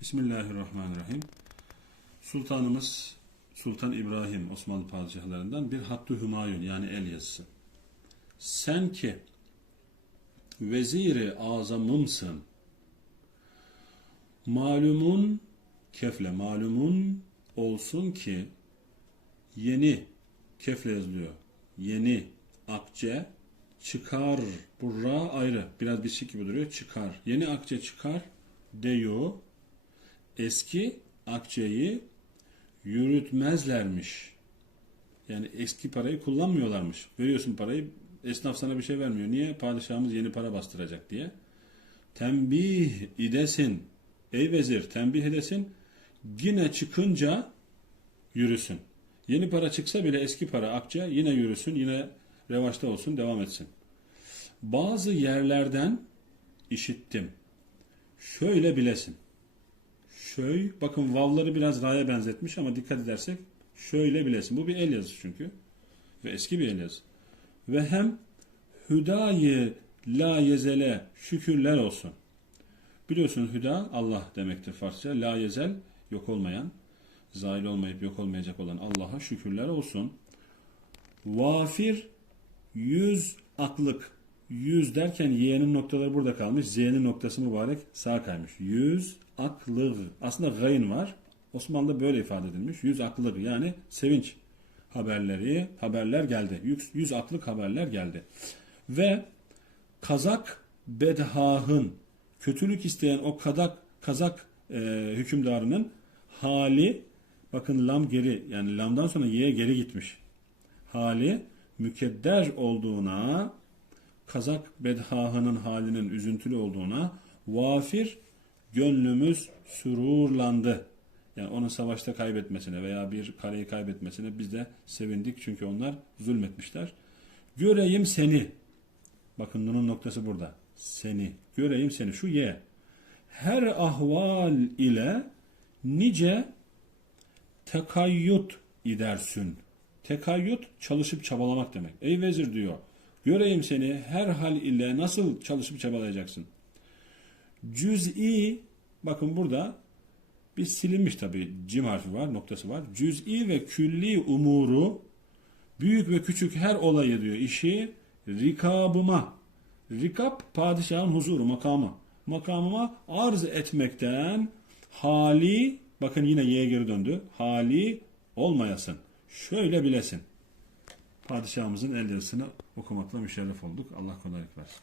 Bismillahirrahmanirrahim. Sultanımız Sultan İbrahim Osmanlı padişahlarından bir Hattı Hümayun yani el yazısı. Sen ki veziri azamımsın. Malumun kefle malumun olsun ki yeni kefle yazılıyor. Yeni akçe çıkar. Burra ayrı. Biraz bitişik gibi duruyor. Çıkar. Yeni akçe çıkar. Deyo. Eski akçeyi yürütmezlermiş. Yani eski parayı kullanmıyorlarmış. Veriyorsun parayı esnaf sana bir şey vermiyor. Niye? Padişahımız yeni para bastıracak diye. Tembih idesin. Ey vezir tembih edesin. Yine çıkınca yürüsün. Yeni para çıksa bile eski para akçe yine yürüsün. Yine revaçta olsun devam etsin. Bazı yerlerden işittim. Şöyle bilesin. Şöy, bakın vavları biraz ra'ya benzetmiş ama dikkat edersek şöyle bilesin. Bu bir el yazısı çünkü. Ve eski bir el yazısı. Ve hem hüdayı la yezele şükürler olsun. Biliyorsun hüda Allah demektir Farsça. La yezel yok olmayan, zail olmayıp yok olmayacak olan Allah'a şükürler olsun. Vafir yüz aklık. Yüz derken y'nin noktaları burada kalmış. Z'nin noktası mübarek sağ kaymış. Yüz aklık. Aslında gayn var. Osmanlı'da böyle ifade edilmiş. Yüz aklık yani sevinç haberleri, haberler geldi. Yüz, yüz aklık haberler geldi. Ve kazak bedhahın kötülük isteyen o kadak kazak e, hükümdarının hali bakın lam geri yani lamdan sonra y'ye geri gitmiş. Hali mükedder olduğuna kazak bedhahının halinin üzüntülü olduğuna vafir gönlümüz sürurlandı. Yani onun savaşta kaybetmesine veya bir kaleyi kaybetmesine biz de sevindik çünkü onlar zulmetmişler. Göreyim seni. Bakın nunun noktası burada. Seni. Göreyim seni. Şu ye. Her ahval ile nice tekayyut idersin. Tekayyut çalışıp çabalamak demek. Ey vezir diyor. Göreyim seni her hal ile nasıl çalışıp çabalayacaksın. Cüz'i bakın burada bir silinmiş tabi cim harfi var noktası var. Cüz'i ve külli umuru büyük ve küçük her olayı diyor işi rikabıma rikab padişahın huzuru makamı makamıma arz etmekten hali bakın yine y'ye geri döndü hali olmayasın şöyle bilesin padişahımızın el yazısını okumakla müşerref olduk. Allah kolaylık versin